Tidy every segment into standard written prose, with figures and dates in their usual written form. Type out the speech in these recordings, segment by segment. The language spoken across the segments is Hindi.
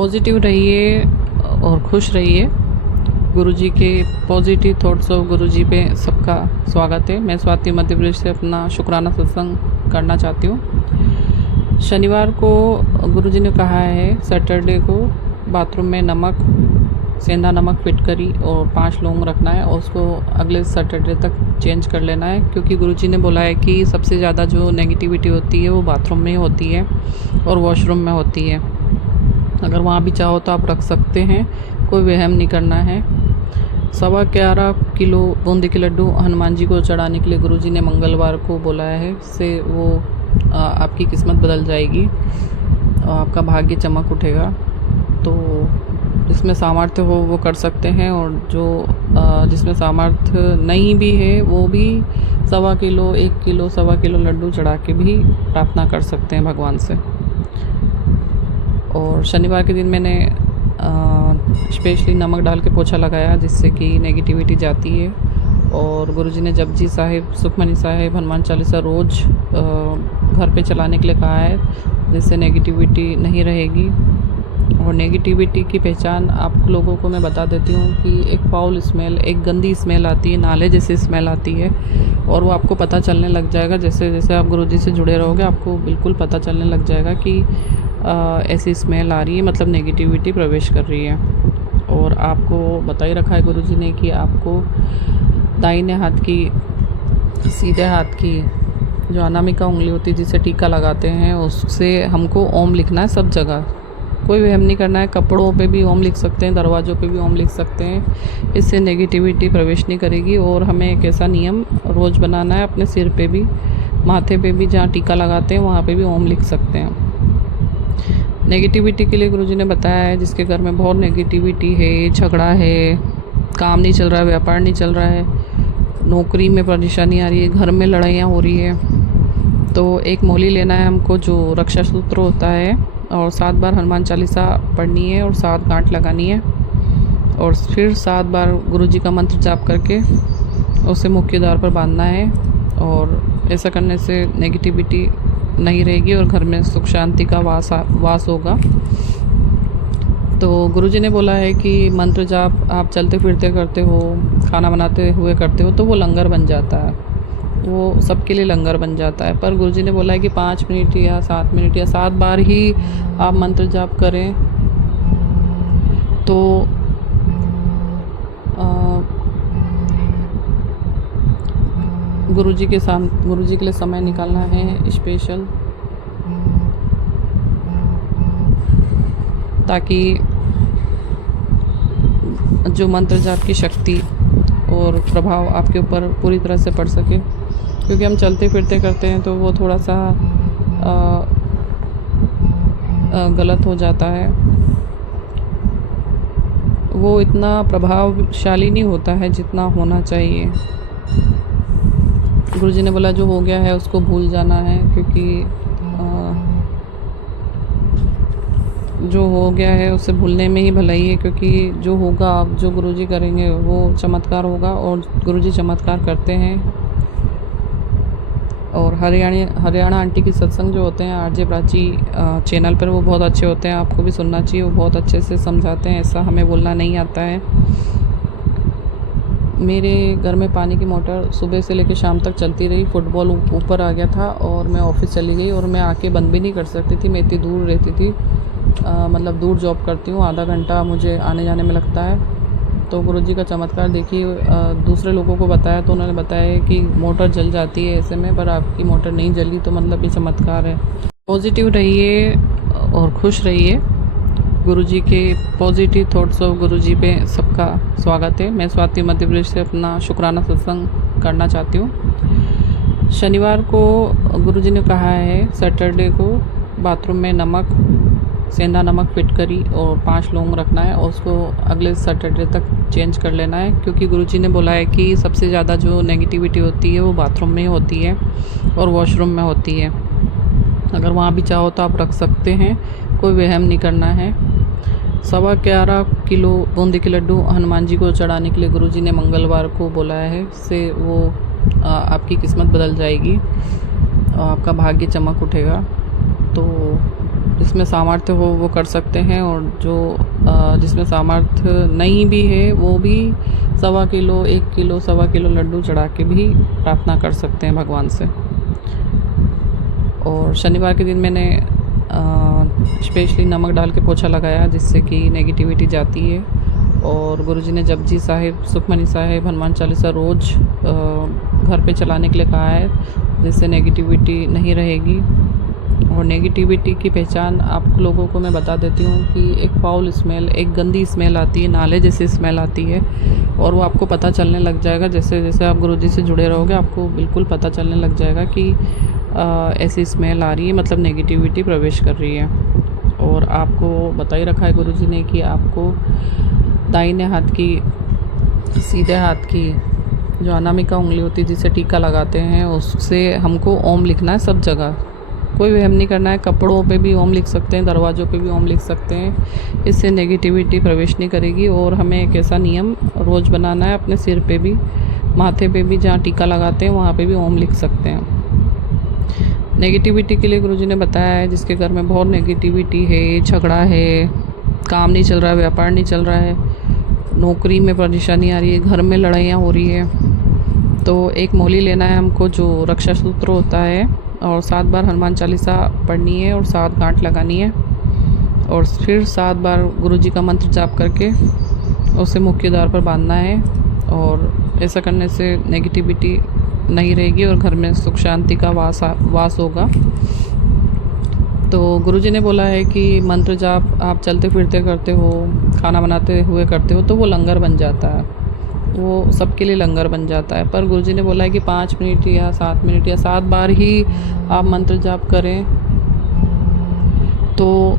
पॉजिटिव रहिए और खुश रहिए। गुरुजी के पॉजिटिव थॉट्स ऑफ गुरुजी पे सबका स्वागत है। मैं स्वाति मध्य प्रदेश से अपना शुक्राना सत्संग करना चाहती हूँ। शनिवार को गुरुजी ने कहा है सैटरडे को बाथरूम में नमक, सेंधा नमक फिटकरी और 5 लौंग रखना है और उसको अगले सैटरडे तक चेंज कर लेना है, क्योंकि गुरुजी ने बोला है कि सबसे ज़्यादा जो नेगेटिविटी होती है वो बाथरूम में होती है और वॉशरूम में होती है। अगर वहाँ भी चाहो तो आप रख सकते हैं, कोई वहम नहीं करना है। 11.25 किलो बूंदी के लड्डू हनुमान जी को चढ़ाने के लिए गुरुजी ने मंगलवार को बोला है। इससे वो आपकी किस्मत बदल जाएगी और आपका भाग्य चमक उठेगा। तो जिसमें सामर्थ्य हो वो कर सकते हैं, और जो जिसमें सामर्थ्य नहीं भी है वो भी 1.25 किलो, 1 किलो, 1.25 किलो लड्डू चढ़ा के भी प्रार्थना कर सकते हैं भगवान से। और शनिवार के दिन मैंने स्पेशली नमक डाल के पोछा लगाया, जिससे कि नेगेटिविटी जाती है। और गुरुजी ने जपजी साहिब, सुखमनी साहिब, हनुमान चालीसा रोज़ घर पे चलाने के लिए कहा है, जिससे नेगेटिविटी नहीं रहेगी। और नेगेटिविटी की पहचान आप लोगों को मैं बता देती हूँ कि एक फाउल स्मेल, एक गंदी स्मेल आती है, नाले जैसी स्मेल आती है, और वो आपको पता चलने लग जाएगा। जैसे जैसे आप गुरुजी से जुड़े रहोगे आपको बिल्कुल पता चलने लग जाएगा कि ऐसी स्मेल आ रही है, मतलब नेगेटिविटी प्रवेश कर रही है। और आपको बता ही रखा है गुरुजी ने कि आपको दाहिने हाथ की, सीधे हाथ की जो अनामिका उंगली होती है जिसे टीका लगाते हैं, उससे हमको ओम लिखना है सब जगह। कोई वहम नहीं करना है। कपड़ों पे भी ओम लिख सकते हैं, दरवाज़ों पे भी ओम लिख सकते हैं। इससे नेगेटिविटी प्रवेश नहीं करेगी। और हमें एक ऐसा नियम रोज़ बनाना है, अपने सिर पे भी, माथे पे भी, जहाँ टीका लगाते हैं वहाँ पे भी ओम लिख सकते हैं। नेगेटिविटी के लिए गुरुजी ने बताया है, जिसके घर में बहुत नेगेटिविटी है, झगड़ा है, काम नहीं चल रहा है, व्यापार नहीं चल रहा है, नौकरी में परेशानी आ रही है, घर में लड़ाइयाँ हो रही है, तो एक मोली लेना है हमको जो रक्षा सूत्र होता है, और 7 बार हनुमान चालीसा पढ़नी है और 7 गांठ लगानी है, और फिर 7 बार गुरुजी का मंत्र जाप करके उसे मुख्य द्वार पर बांधना है। और ऐसा करने से नेगेटिविटी नहीं रहेगी और घर में सुख शांति का वास होगा। तो गुरुजी ने बोला है कि मंत्र जाप आप चलते फिरते करते हो, खाना बनाते हुए करते हो, तो वो लंगर बन जाता है, वो सबके लिए लंगर बन जाता है। पर गुरुजी ने बोला है कि 5 मिनट या 7 मिनट या 7 बार ही आप मंत्र जाप करें। तो गुरुजी के लिए समय निकालना है स्पेशल, ताकि जो मंत्र जाप की शक्ति और प्रभाव आपके ऊपर पूरी तरह से पड़ सके। क्योंकि हम चलते फिरते करते हैं तो वो थोड़ा सा गलत हो जाता है, वो इतना प्रभावशाली नहीं होता है जितना होना चाहिए। गुरुजी ने बोला जो हो गया है उसको भूल जाना है, क्योंकि जो हो गया है उसे भूलने में ही भलाई है। क्योंकि जो होगा, जो गुरुजी करेंगे वो चमत्कार होगा, और गुरुजी चमत्कार करते हैं। और हरियाणा आंटी की सत्संग जो होते हैं आरजे प्राची चैनल पर, वो बहुत अच्छे होते हैं, आपको भी सुनना चाहिए। वो बहुत अच्छे से समझाते हैं, ऐसा हमें बोलना नहीं आता है। मेरे घर में पानी की मोटर सुबह से लेकर शाम तक चलती रही। फुटबॉल ऊपर आ गया था और मैं ऑफिस चली गई, और मैं आके बंद भी नहीं कर सकती थी, मैं इतनी दूर रहती थी। मतलब दूर जॉब करती हूँ, आधा घंटा मुझे आने जाने में लगता है। तो गुरुजी का चमत्कार देखिए। दूसरे लोगों को बताया तो उन्होंने बताया कि मोटर जल जाती है ऐसे में, पर आपकी मोटर नहीं जली, तो मतलब ये चमत्कार है। पॉजिटिव रहिए और खुश रहिए। गुरुजी के पॉजिटिव थॉट्स ऑफ गुरुजी पे सबका स्वागत है। मैं स्वाति मध्य प्रदेश से अपना शुक्राना सत्संग करना चाहती हूँ। शनिवार को गुरुजी ने कहा है सैटरडे को बाथरूम में नमक, सेंधा नमक फिटकरी और 5 लौंग रखना है और उसको अगले सैटरडे तक चेंज कर लेना है। क्योंकि गुरुजी ने बोला है कि सबसे ज़्यादा जो नेगेटिविटी होती है वो बाथरूम में होती है और वॉशरूम में होती है। अगर वहाँ भी चाहो तो आप रख सकते हैं, कोई वहम नहीं करना है। 11.25 किलो बूंदी के लड्डू हनुमान जी को चढ़ाने के लिए गुरुजी ने मंगलवार को बोला है। इससे वो आपकी किस्मत बदल जाएगी और आपका भाग्य चमक उठेगा। तो जिसमें सामर्थ्य हो वो कर सकते हैं, और जो जिसमें सामर्थ्य नहीं भी है वो भी 1.25 किलो 1 किलो 1.25 किलो लड्डू चढ़ा के भी प्रार्थना कर सकते हैं भगवान से। और शनिवार के दिन मैंने स्पेशली नमक डाल के पोछा लगाया जिससे कि नेगेटिविटी जाती है। और गुरुजी ने जपजी साहिब, सुखमनी साहिब, हनुमान चालीसा रोज़ घर पे चलाने के लिए कहा है, जिससे नेगेटिविटी नहीं रहेगी। और नेगेटिविटी की पहचान आप लोगों को मैं बता देती हूँ कि एक फाउल स्मेल, एक गंदी स्मेल आती है, नाले जैसी स्मेल आती है, और वो आपको पता चलने लग जाएगा। जैसे जैसे आप गुरुजी से जुड़े रहोगे आपको बिल्कुल पता चलने लग जाएगा कि ऐसी स्मेल आ रही है, मतलब नेगेटिविटी प्रवेश कर रही है। और आपको बता ही रखा है गुरुजी ने कि आपको दाहिने हाथ की, सीधे हाथ की जो अनामिका उंगली होती है जिसे टीका लगाते हैं, उससे हमको ओम लिखना है सब जगह। कोई वहम नहीं करना है, कपड़ों पे भी ओम लिख सकते हैं, दरवाज़ों पे भी ओम लिख सकते हैं। इससे नेगेटिविटी प्रवेश नहीं करेगी। और हमें एक ऐसा नियम रोज़ बनाना है, अपने सिर पे भी, माथे पे भी, जहाँ टीका लगाते हैं वहाँ पे भी ओम लिख सकते हैं। नेगेटिविटी के लिए गुरुजी ने बताया है, जिसके घर में बहुत नेगेटिविटी है, झगड़ा है, काम नहीं चल रहा है, व्यापार नहीं चल रहा है, नौकरी में परेशानी आ रही है, घर में लड़ाइयाँ हो रही है, तो एक मौली लेना है हमको जो रक्षा सूत्र होता है, और 7 बार हनुमान चालीसा पढ़नी है और 7 गांठ लगानी है, और फिर 7 बार गुरुजी का मंत्र जाप करके उसे मुख्य द्वार पर बांधना है। और ऐसा करने से नेगेटिविटी नहीं रहेगी और घर में सुख शांति का वास होगा। तो गुरुजी ने बोला है कि मंत्र जाप आप चलते फिरते करते हो, खाना बनाते हुए करते हो, तो वो लंगर बन जाता है, वो सबके लिए लंगर बन जाता है। पर गुरुजी ने बोला है कि 5 मिनट या 7 मिनट या 7 बार ही आप मंत्र जाप करें। तो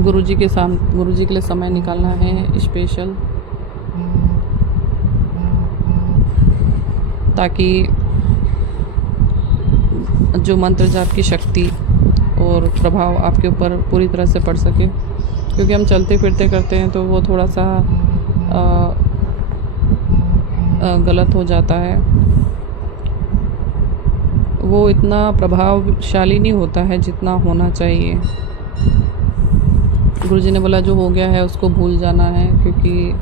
गुरुजी के लिए समय निकालना है स्पेशल, ताकि जो मंत्र जाप की शक्ति और प्रभाव आपके ऊपर पूरी तरह से पड़ सके। क्योंकि हम चलते फिरते करते हैं तो वो थोड़ा सा गलत हो जाता है, वो इतना प्रभावशाली नहीं होता है जितना होना चाहिए। गुरुजी ने बोला जो हो गया है उसको भूल जाना है, क्योंकि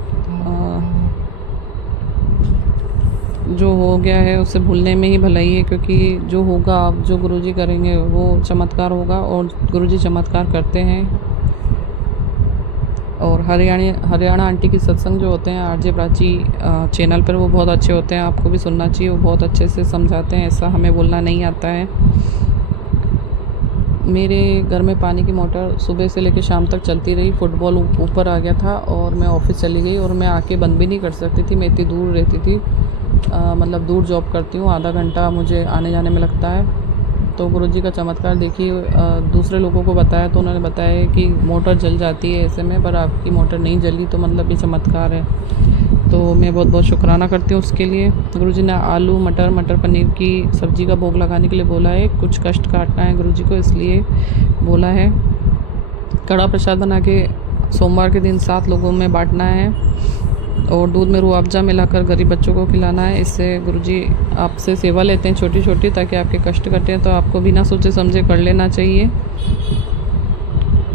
जो हो गया है उसे भूलने में ही भलाई है। क्योंकि जो होगा, जो गुरुजी करेंगे वो चमत्कार होगा, और गुरुजी चमत्कार करते हैं। और हरियाणा आंटी की सत्संग जो होते हैं आरजे प्राची चैनल पर, वो बहुत अच्छे होते हैं, आपको भी सुनना चाहिए, वो बहुत अच्छे से समझाते हैं, ऐसा हमें बोलना नहीं आता है। मेरे घर में पानी की मोटर सुबह से लेकर शाम तक चलती रही, फुटबॉल ऊपर आ गया था और मैं ऑफिस चली गई, और मैं आके बंद भी नहीं कर सकती थी, मैं इतनी दूर रहती थी, मतलब दूर जॉब करती हूँ, आधा घंटा मुझे आने जाने में लगता है। तो गुरुजी का चमत्कार देखिए, दूसरे लोगों को बताया तो उन्होंने बताया कि मोटर जल जाती है ऐसे में, पर आपकी मोटर नहीं जली, तो मतलब ये चमत्कार है। तो मैं बहुत बहुत शुक्राना करती हूँ उसके लिए। गुरुजी ने आलू मटर पनीर की सब्ज़ी का भोग लगाने के लिए बोला है, कुछ कष्ट काटना है गुरुजी को, इसलिए बोला है। कड़ा प्रसाद बना के सोमवार के दिन 7 लोगों में बांटना है, और दूध में रूह अफ़ज़ा मिलाकर गरीब बच्चों को खिलाना है। इससे गुरुजी आपसे सेवा लेते हैं छोटी छोटी, ताकि आपके कष्ट कटें, तो आपको बिना सोचे समझे कर लेना चाहिए।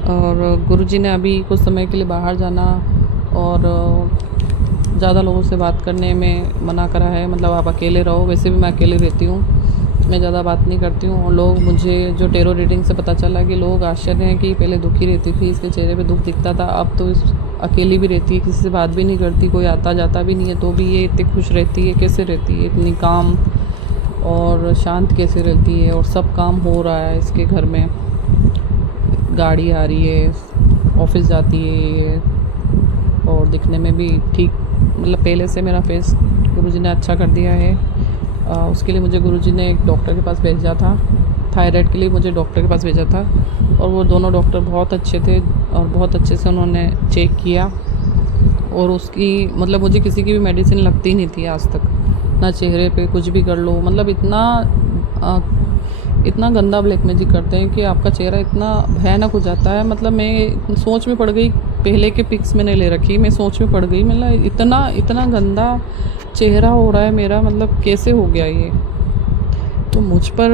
और गुरुजी ने अभी कुछ समय के लिए बाहर जाना और ज़्यादा लोगों से बात करने में मना करा है, मतलब आप अकेले रहो। वैसे भी मैं अकेले रहती हूँ, मैं ज़्यादा बात नहीं करती हूँ। और लोग, मुझे जो टेरो रीडिंग से पता चला कि लोग आश्चर्य हैं कि पहले दुखी रहती थी, इसके चेहरे पे दुख दिखता था, अब तो अकेली भी रहती है, किसी से बात भी नहीं करती, कोई आता जाता भी नहीं है, तो भी ये इतनी खुश रहती है। कैसे रहती है, इतनी काम और शांत कैसे रहती है, और सब काम हो रहा है इसके घर में, गाड़ी आ रही है, ऑफिस जाती है, और दिखने में भी ठीक, मतलब पहले से मेरा फेस गुरुजी ने अच्छा कर दिया है। उसके लिए मुझे गुरुजी ने एक डॉक्टर के पास भेजा था, थायराइड के लिए मुझे डॉक्टर के पास भेजा था, और वो दोनों डॉक्टर बहुत अच्छे थे, और बहुत अच्छे से उन्होंने चेक किया। और उसकी, मतलब मुझे किसी की भी मेडिसिन लगती नहीं थी आज तक, ना चेहरे पे कुछ भी कर लो, मतलब इतना गंदा ब्लैक मैजिक करते हैं कि आपका चेहरा इतना भयानक हो जाता है। मतलब मैं सोच में पड़ गई, पहले के पिक्स मैंने ले रखी, मैं सोच में पड़ गई, मतलब इतना गंदा चेहरा हो रहा है मेरा, मतलब कैसे हो गया ये। तो मुझ पर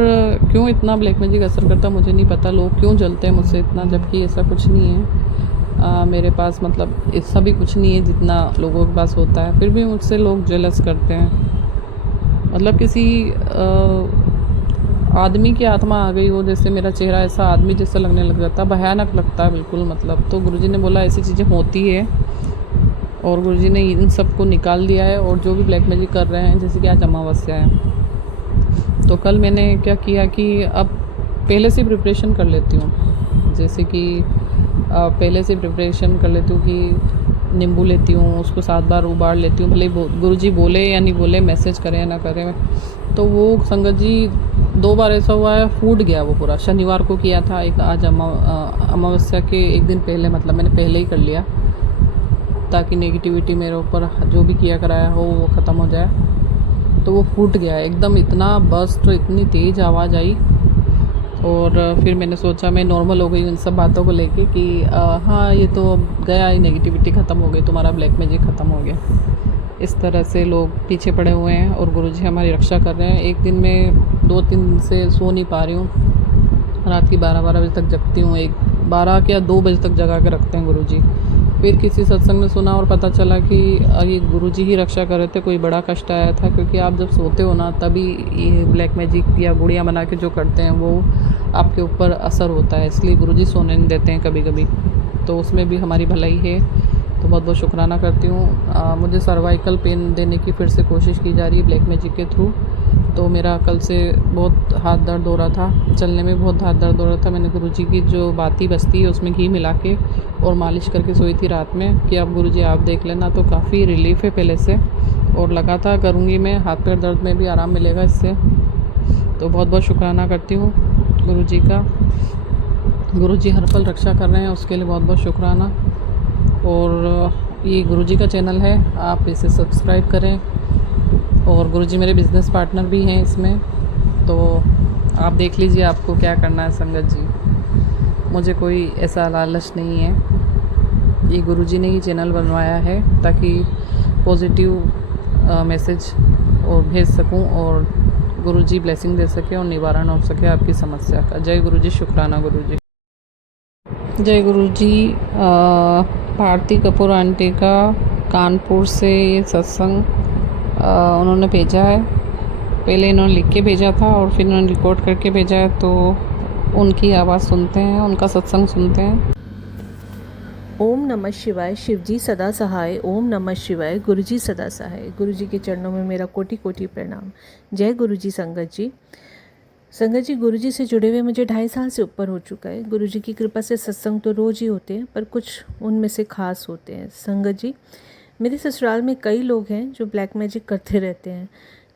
क्यों इतना ब्लैक मैजिक असर करता मुझे नहीं पता। लोग क्यों जलते हैं मुझसे इतना, जबकि ऐसा कुछ नहीं है। मेरे पास मतलब ऐसा भी कुछ नहीं है जितना लोगों के पास होता है, फिर भी मुझसे लोग जेलस करते हैं। मतलब किसी आदमी की आत्मा आ गई हो, जैसे मेरा चेहरा ऐसा आदमी जैसा लगने लग जाता, भयानक लगता है बिल्कुल। मतलब तो गुरुजी ने बोला ऐसी चीज़ें होती है, और गुरुजी ने इन सब को निकाल दिया है। और जो भी ब्लैक मैजिक कर रहे हैं, जैसे कि आज अमावस्या है, तो कल मैंने क्या किया कि अब पहले से प्रिपरेशन कर लेती हूँ। जैसे कि पहले से प्रिपरेशन कर लेती हूँ कि नींबू लेती हूँ, उसको 7 बार उबाल लेती हूँ, भले गुरुजी बोले या नहीं बोले, मैसेज करें या ना करें। तो वो संगत जी 2 बार ऐसा हुआ है, फूट गया वो पूरा। शनिवार को किया था, एक आज अमावस्या के एक दिन पहले, मतलब मैंने पहले ही कर लिया ताकि नेगेटिविटी मेरे ऊपर जो भी किया कराया हो वो ख़त्म हो जाए। तो वो फूट गया एकदम, इतना बस्ट, इतनी तेज़ आवाज़ आई। और फिर मैंने सोचा, मैं नॉर्मल हो गई उन सब बातों को लेके कि हाँ ये तो अब गया ही, नेगेटिविटी ख़त्म हो गई, तुम्हारा ब्लैक मैजिक ख़त्म हो गया। इस तरह से लोग पीछे पड़े हुए हैं और गुरुजी हमारी रक्षा कर रहे हैं। एक दिन में 2-3 दिन से सो नहीं पा रही हूँ, रात की 12-12 बजे तक जगती हूँ। 12 या 2 बजे तक जगा के रखते हैं गुरुजी। फिर किसी सत्संग में सुना और पता चला कि ये गुरुजी ही रक्षा कर रहे थे, कोई बड़ा कष्ट आया था। क्योंकि आप जब सोते हो ना, तभी ये ब्लैक मैजिक या गुड़िया बना के जो करते हैं वो आपके ऊपर असर होता है, इसलिए गुरुजी सोने नहीं देते हैं कभी कभी। तो उसमें भी हमारी भलाई है। तो बहुत बहुत शुक्राना करती हूँ। मुझे सर्वाइकल पेन देने की फिर से कोशिश की जा रही है ब्लैक मैजिक के थ्रू। तो मेरा कल से बहुत हाथ दर्द हो रहा था, चलने में बहुत हाथ दर्द हो रहा था। मैंने गुरुजी की जो बाती बस्ती है उसमें घी मिला के और मालिश करके सोई थी रात में कि अब गुरुजी आप देख लेना। तो काफ़ी रिलीफ़ है पहले से, और लगा था करूँगी मैं, हाथ पैर दर्द में भी आराम मिलेगा इससे। तो बहुत बहुत शुक्राना करती हूँ गुरुजी का। गुरुजी हर पल रक्षा कर रहे हैं, उसके लिए बहुत बहुत शुक्राना। और ये गुरुजी का चैनल है, आप इसे सब्सक्राइब करें। और गुरुजी मेरे बिज़नेस पार्टनर भी हैं इसमें, तो आप देख लीजिए आपको क्या करना है संगत जी। मुझे कोई ऐसा लालच नहीं है, ये गुरुजी ने ही चैनल बनवाया है ताकि पॉजिटिव मैसेज और भेज सकूं और गुरुजी ब्लेसिंग दे सके और निवारण हो सके आपकी समस्या का। जय गुरुजी, शुक्राना गुरुजी। जय गुरुजी। भारती कपूर आंटी का कानपुर से ये सत्संग उन्होंने भेजा है। पहले इन्होंने लिख के भेजा था और फिर इन्होंने रिकॉर्ड करके भेजा है, तो उनकी आवाज़ सुनते हैं, उनका सत्संग सुनते हैं। ओम नमः शिवाय। शिवजी सदा सहाय। ओम नमः शिवाय। गुरुजी सदा सहाय। गुरुजी के चरणों में मेरा कोटि कोटि प्रणाम। जय गुरुजी। संगत जी, गुरुजी से जुड़े हुए मुझे 2.5 साल से ऊपर हो चुका है। गुरुजी की कृपा से सत्संग तो रोज़ ही होते हैं, पर कुछ उनमें से खास होते हैं। संगत जी, मेरे ससुराल में कई लोग हैं जो ब्लैक मैजिक करते रहते हैं।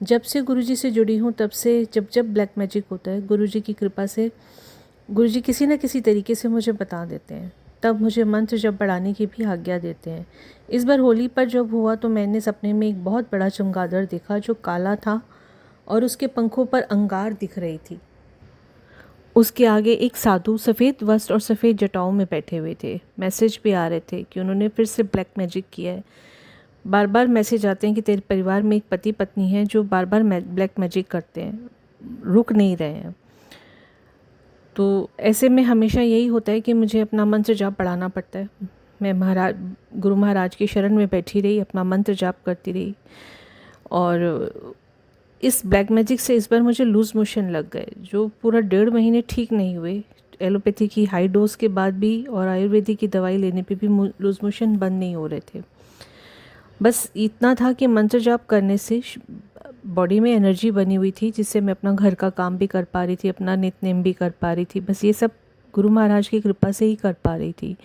जब से गुरुजी से जुड़ी हूँ तब से जब ब्लैक मैजिक होता है, गुरुजी की कृपा से गुरुजी किसी न किसी तरीके से मुझे बता देते हैं। तब मुझे मंत्र जब बढ़ाने की भी आज्ञा देते हैं। इस बार होली पर जब हुआ तो मैंने सपने में एक बहुत बड़ा चमगादड़ देखा जो काला था और उसके पंखों पर अंगार दिख रही थी। उसके आगे एक साधु सफ़ेद वस्त्र और सफ़ेद जटाओं में बैठे हुए थे। मैसेज भी आ रहे थे कि उन्होंने फिर से ब्लैक मैजिक किया है। बार बार मैसेज आते हैं कि तेरे परिवार में एक पति पत्नी है जो बार बार ब्लैक मैजिक करते हैं, रुक नहीं रहे हैं। तो ऐसे में हमेशा यही होता है कि मुझे अपना मंत्र जाप बढ़ाना पड़ता है। मैं गुरु महाराज की शरण में बैठी रही, अपना मंत्र जाप करती रही। और इस ब्लैक मैजिक से इस बार मुझे लूज़ मोशन लग गए, जो पूरा 1.5 महीने ठीक नहीं हुए। एलोपैथी की हाई डोज के बाद भी और आयुर्वेदिक की दवाई लेने पे भी लूज़ मोशन बंद नहीं हो रहे थे। बस इतना था कि मंत्र जाप करने से बॉडी में एनर्जी बनी हुई थी, जिससे मैं अपना घर का काम भी कर पा रही थी, अपना नित्य-नेम भी कर पा रही थी। बस ये सब गुरु महाराज की कृपा से ही कर पा रही थी।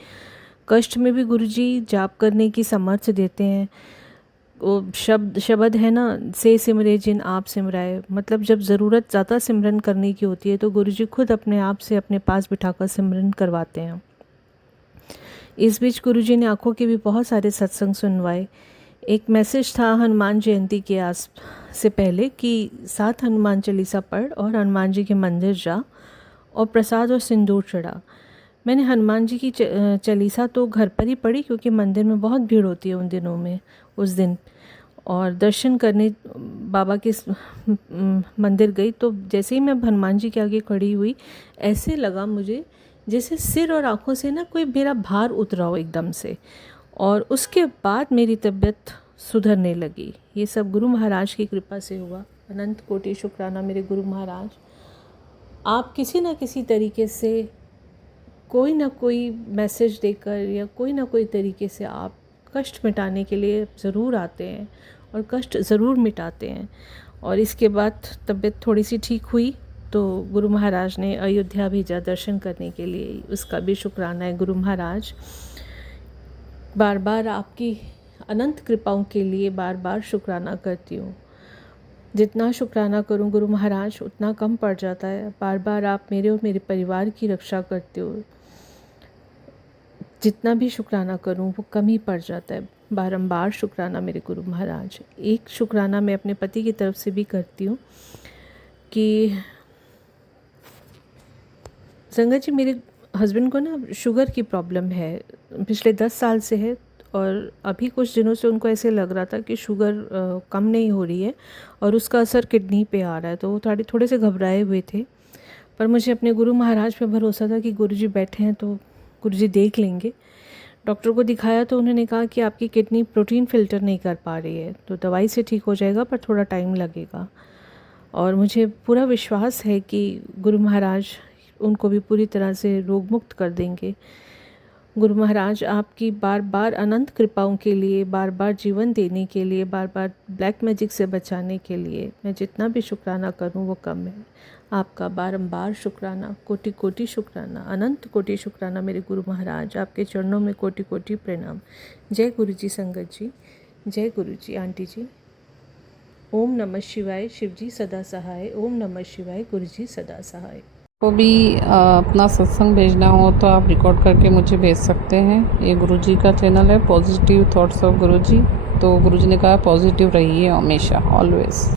कष्ट में भी गुरुजी जाप करने की सामर्थ्य देते हैं। वो शब्द है ना, से सिमरे जिन आप सिमराए। मतलब जब ज़रूरत ज़्यादा सिमरन करने की होती है तो गुरुजी खुद अपने आप से अपने पास बिठाकर सिमरन करवाते हैं। इस बीच गुरुजी ने आँखों के भी बहुत सारे सत्संग सुनवाए। एक मैसेज था हनुमान जयंती के से पहले कि 7 हनुमान चालीसा पढ़ और हनुमान जी के मंदिर जा और प्रसाद और सिंदूर चढ़ा। मैंने हनुमान जी की चालीसा तो घर पर ही पढ़ी, क्योंकि मंदिर में बहुत भीड़ होती है उन दिनों में, उस दिन। और दर्शन करने बाबा के मंदिर गई, तो जैसे ही मैं हनुमान जी के आगे खड़ी हुई, ऐसे लगा मुझे जैसे सिर और आँखों से ना कोई मेरा भार उतरा हो एकदम से। और उसके बाद मेरी तबीयत सुधरने लगी। ये सब गुरु महाराज की कृपा से हुआ। अनंत कोटि शुक्राना मेरे गुरु महाराज। आप किसी न किसी तरीके से कोई ना कोई मैसेज देकर या कोई ना कोई तरीके से आप कष्ट मिटाने के लिए ज़रूर आते हैं और कष्ट ज़रूर मिटाते हैं। और इसके बाद तबीयत थोड़ी सी ठीक हुई तो गुरु महाराज ने अयोध्या भेजा दर्शन करने के लिए, उसका भी शुक्राना है गुरु महाराज। बार बार आपकी अनंत कृपाओं के लिए बार बार शुक्राना करती हूँ। जितना शुक्राना करूँ गुरु महाराज उतना कम पड़ जाता है। बार बार आप मेरे और मेरे परिवार की रक्षा करते हो, जितना भी शुक्राना करूँ वो कम ही पड़ जाता है। बारंबार शुक्राना मेरे गुरु महाराज। एक शुक्राना मैं अपने पति की तरफ से भी करती हूँ कि संगत जी, मेरे हस्बैंड को ना शुगर की प्रॉब्लम है, पिछले 10 साल से है। और अभी कुछ दिनों से उनको ऐसे लग रहा था कि शुगर कम नहीं हो रही है और उसका असर किडनी पे आ रहा है, तो वो थोड़े से घबराए हुए थे। पर मुझे अपने गुरु महाराज पे भरोसा था कि गुरुजी बैठे हैं तो गुरुजी देख लेंगे। डॉक्टर को दिखाया तो उन्होंने कहा कि आपकी किडनी प्रोटीन फ़िल्टर नहीं कर पा रही है, तो दवाई से ठीक हो जाएगा पर थोड़ा टाइम लगेगा। और मुझे पूरा विश्वास है कि गुरु महाराज उनको भी पूरी तरह से रोग मुक्त कर देंगे। गुरु महाराज आपकी बार बार अनंत कृपाओं के लिए, बार बार जीवन देने के लिए, बार बार ब्लैक मैजिक से बचाने के लिए मैं जितना भी शुक्राना करूं वो कम है। आपका बारंबार शुक्राना, कोटि कोटि शुक्राना, अनंत कोटि शुक्राना मेरे गुरु महाराज। आपके चरणों में कोटि कोटि प्रणाम। जय गुरु जी संगत जी, जय गुरु जी आंटी जी। ओम नमः शिवाय, शिव जी सदा सहाय। ओम नमः शिवाय, गुरु जी सदा सहाय। को भी अपना सत्संग भेजना हो तो आप रिकॉर्ड करके मुझे भेज सकते हैं। ये गुरुजी का चैनल है पॉजिटिव थॉट्स ऑफ गुरुजी। तो गुरुजी ने कहा पॉजिटिव रहिए हमेशा, ऑलवेज।